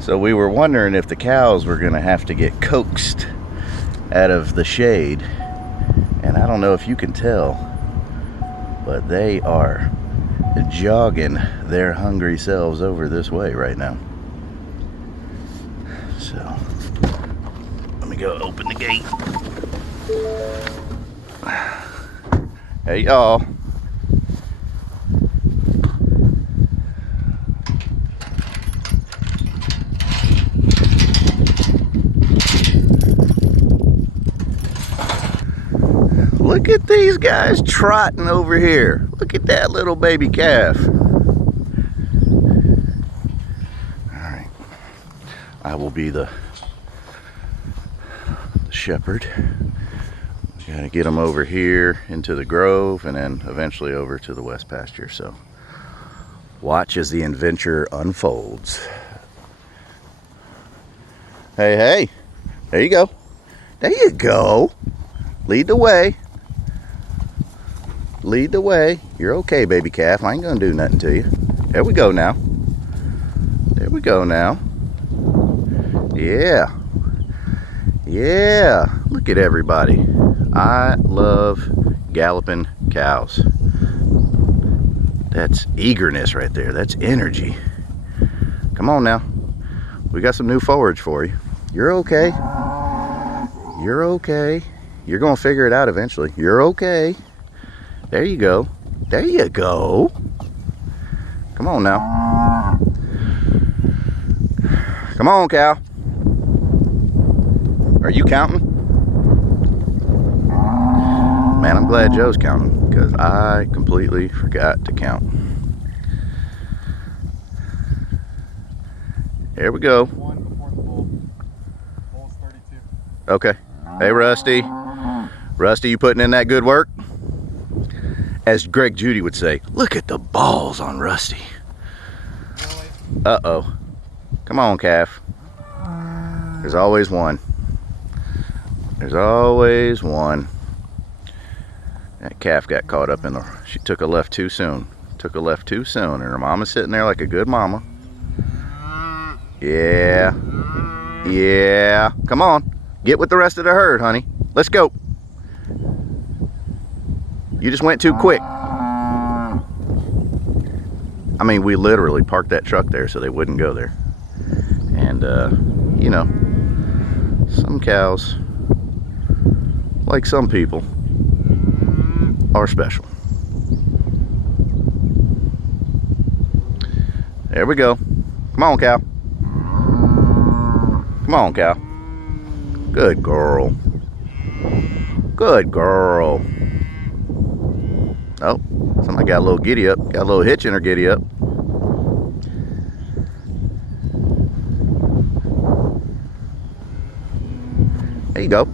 So we were wondering if the cows were gonna have to get coaxed out of the shade. And I don't know if you can tell, but they are jogging their hungry selves over this way right now. So let me go open the gate. Hey y'all. Look at these guys trotting over here. Look at that little baby calf. Alright. I will be the shepherd. We gotta get them over here into the grove and then eventually over to the west pasture. So watch as the adventure unfolds. Hey, hey. There you go. There you go. Lead the way. Lead the way. You're okay, baby calf. I ain't gonna do nothing to you. There we go now. There we go now. Yeah. Yeah. Look at everybody. I love galloping cows. That's eagerness right there. That's energy. Come on now. We got some new forage for you. You're okay. You're okay. You're gonna figure it out eventually. You're okay. There you go. There you go. Come on now. Come on, cow. Are you counting? Man, I'm glad Joe's counting because I completely forgot to count. Here we go. One before the bull. Bull's 32. Okay. Hey, Rusty. Rusty, you putting in that good work? As Greg Judy would say, look at the balls on Rusty. Really? Uh-oh. Come on, calf. There's always one. There's always one. That calf got caught up in the... She took a left too soon. Took a left too soon. And her mama's sitting there like a good mama. Yeah. Yeah. Come on. Get with the rest of the herd, honey. Let's go. You just went too quick. I mean, we literally parked that truck there so they wouldn't go there. And, you know, some cows, like some people, are special. There we go. Come on, cow. Come on, cow. Good girl. Good girl. Oh, somebody got a little giddy up. Got a little hitch in her giddy up. There you go.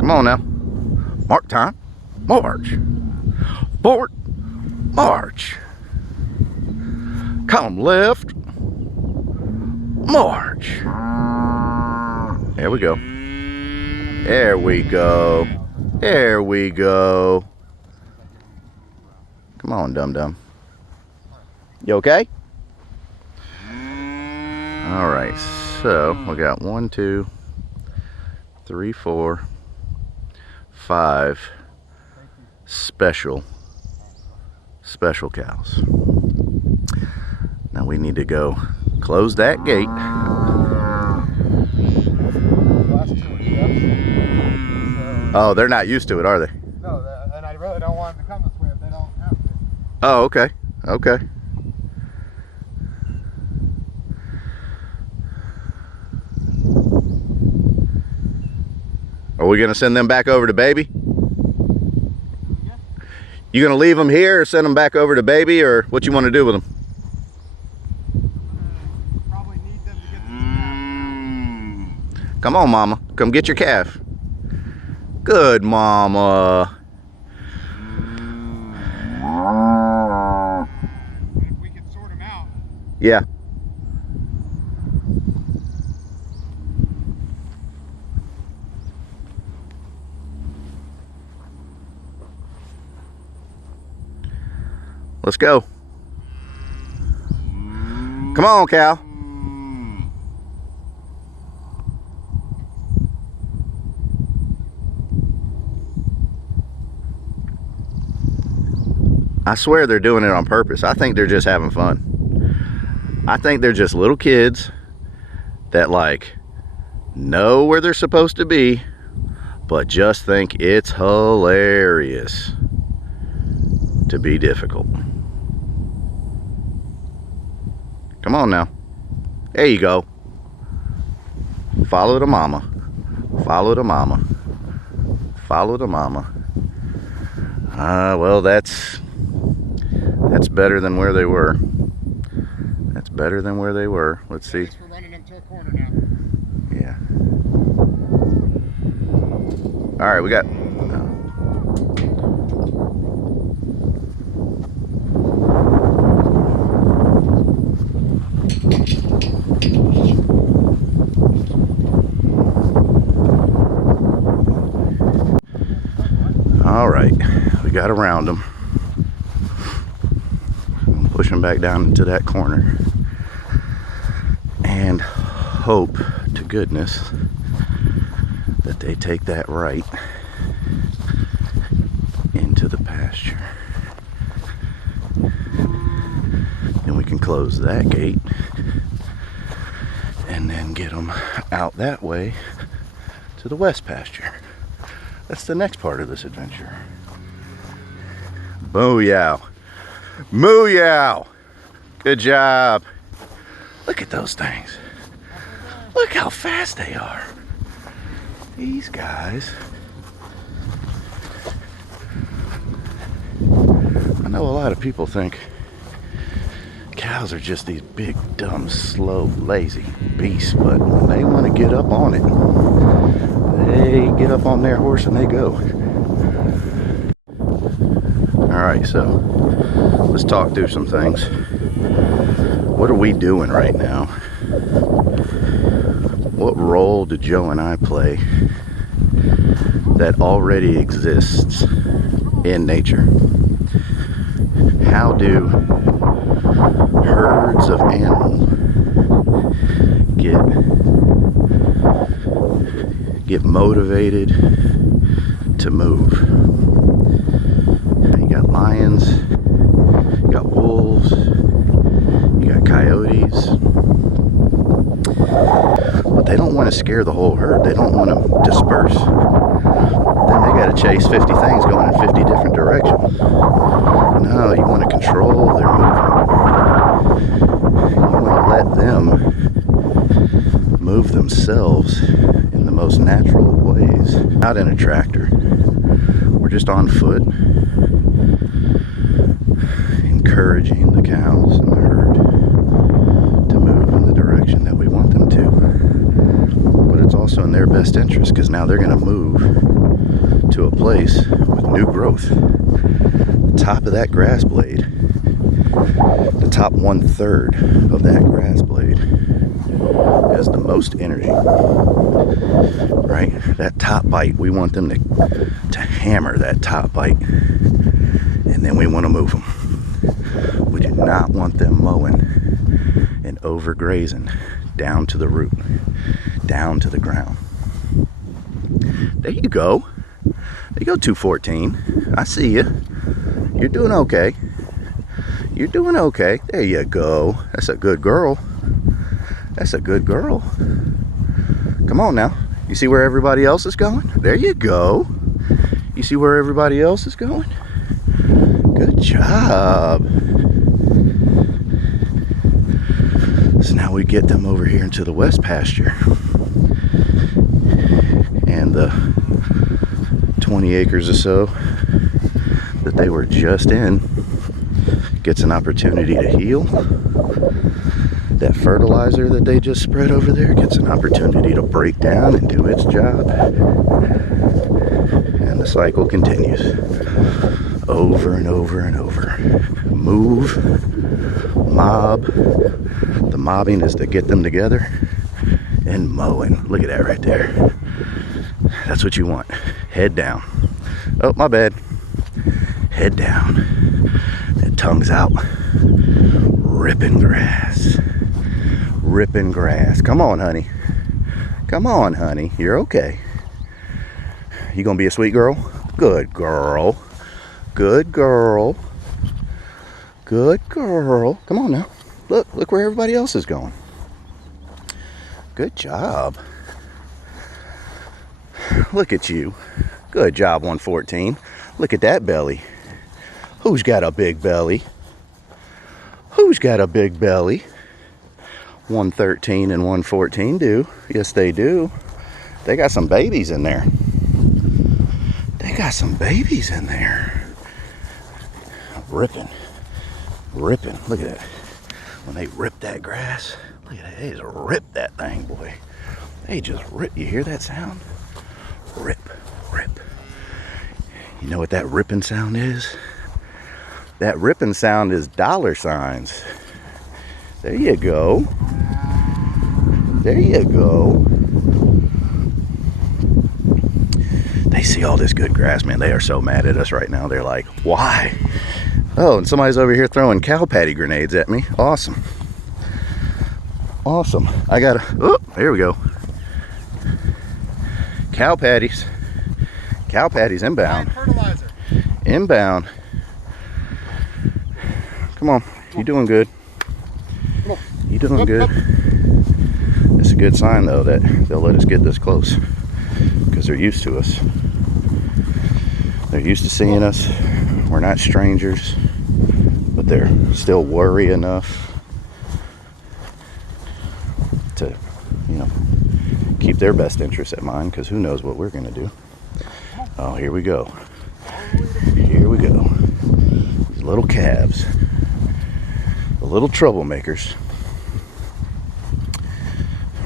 Come on now. Mark time. March. Forward. March. Column left. March. There we go. There we go. There we go. Come on, dum-dum. You okay? All right, so we got 1, 2, 3, 4, 5 special cows. Now we need to go close that gate. Oh, they're not used to it, are they? No, and I really don't want them to come this way if they don't have to. Oh, okay. Okay. Are we going to send them back over to baby? You going to leave them here or send them back over to baby, or what you want to do with them? Probably need them to get this calf. Come on, mama. Come get your calf. Good mama. If we can sort them out. Yeah. Let's go. Come on, cow. I swear they're doing it on purpose. I think they're just having fun. I think they're just little kids that like know where they're supposed to be, but just think it's hilarious to be difficult. Come on now. There you go. Follow the mama. Follow the mama. Follow the mama. Well, that's better than where they were. That's better than where they were. Let's see. We're running into a corner now. Yeah. All right, we got. All right, we got around them. Push them back down into that corner and hope to goodness that they take that right into the pasture. Then we can close that gate and then get them out that way to the west pasture. That's the next part of this adventure. Booyah! Moo'ow! Good job. Look at those things. Look how fast they are. These guys. I know a lot of people think cows are just these big, dumb, slow, lazy beasts, but when they want to get up on it, they get up on their horse and they go. Alright, so let's talk through some things. What are we doing right now? What role do Joe and I play that already exists in nature? How do herds of animals get motivated to move? You got lions, you got wolves, you got coyotes, but they don't want to scare the whole herd. They don't want to disperse. Then they got to chase 50 things going in 50 different directions. No, you want to control their movement. You want to let them move themselves in the most natural of ways. Not in a tractor. We're just on foot, encouraging the cows and the herd to move in the direction that we want them to. But it's also in their best interest, because now they're going to move to a place with new growth. The top of that grass blade, the top 1/3 of that grass blade has the most energy, right? That top bite, we want them to hammer that top bite, and then we want to move them. We do not want them mowing and overgrazing down to the root, down to the ground. There you go. There you go, 214. I see you. You're doing okay. You're doing okay. There you go. That's a good girl. That's a good girl. Come on now. You see where everybody else is going? There you go. You see where everybody else is going? Good job. So now we get them over here into the west pasture. And the 20 acres or so that they were just in gets an opportunity to heal. That fertilizer that they just spread over there gets an opportunity to break down and do its job. And the cycle continues over and over and over. Move, mob. The mobbing is to get them together, and mowing. Look at that right there. That's what you want. Head down. Oh, my bad. Head down. That tongue's out. Ripping grass. ripping grass. Come on, honey. Come on, honey. You're okay. You gonna be a sweet girl? Good girl. Good girl. Good girl. Come on now. Look where everybody else is going. Good job. Look at you. Good job, 114. Look at that belly. Who's got a big belly? Who's got a big belly? 113 and 114 do. Yes, they do. They got some babies in there. They got some babies in there. Ripping. Ripping. Look at that. When they rip that grass, look at that. They just rip that thing, boy. They just rip. You hear that sound? Rip, rip. You know what that ripping sound is? That ripping sound is dollar signs. There you go. There you go. They see all this good grass, man. They are so mad at us right now. They're like, why? Oh, and somebody's over here throwing cow patty grenades at me. Awesome. Awesome. I gotta, oh, there we go. Cow patties. Cow patties inbound. Fertilizer. Inbound. Come on. You doing good. Come on. You doing Up, good. up. It's a good sign, though, that they'll let us get this close. Because they're used to us. They're used to seeing us. We're not strangers. But they're still worry enough to, you know, keep their best interests at mind. Because who knows what we're going to do. Oh, here we go. Here we go. These little calves. The little troublemakers.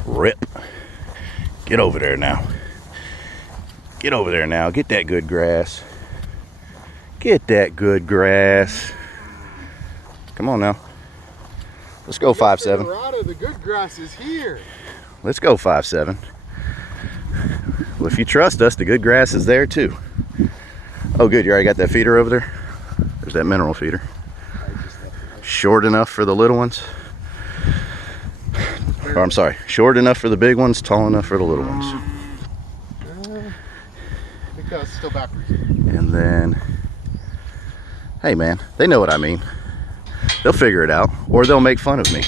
Rip. Get over there now. Get over there now. Get that good grass. Get that good grass. Come on now. Let's go 5-7. The good grass is here. Let's go 5-7. Well, if you trust us, the good grass is there too. Oh, good. You already got that feeder over there? There's that mineral feeder. Short enough for the little ones? Or I'm sorry, short enough for the big ones, tall enough for the little ones. Because it's still backwards. And then, hey man, they know what I mean. They'll figure it out, or they'll make fun of me.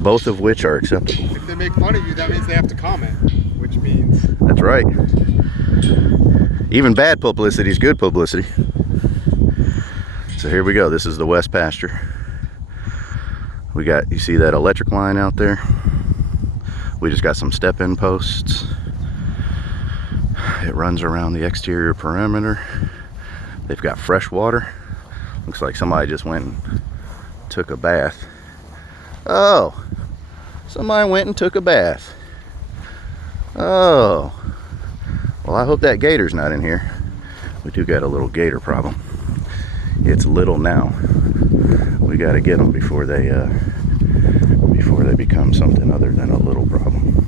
Both of which are acceptable. If they make fun of you, that means they have to comment, which means... That's right. Even bad publicity is good publicity. So here we go. This is the west pasture. We got, you see that electric line out there? We just got some step-in posts. It runs around the exterior perimeter. They've got fresh water. Looks like somebody just went and took a bath. Oh, somebody went and took a bath. Oh, well, I hope that gator's not in here. We do got a little gator problem. It's little now. We got to get them before they become something other than a little problem.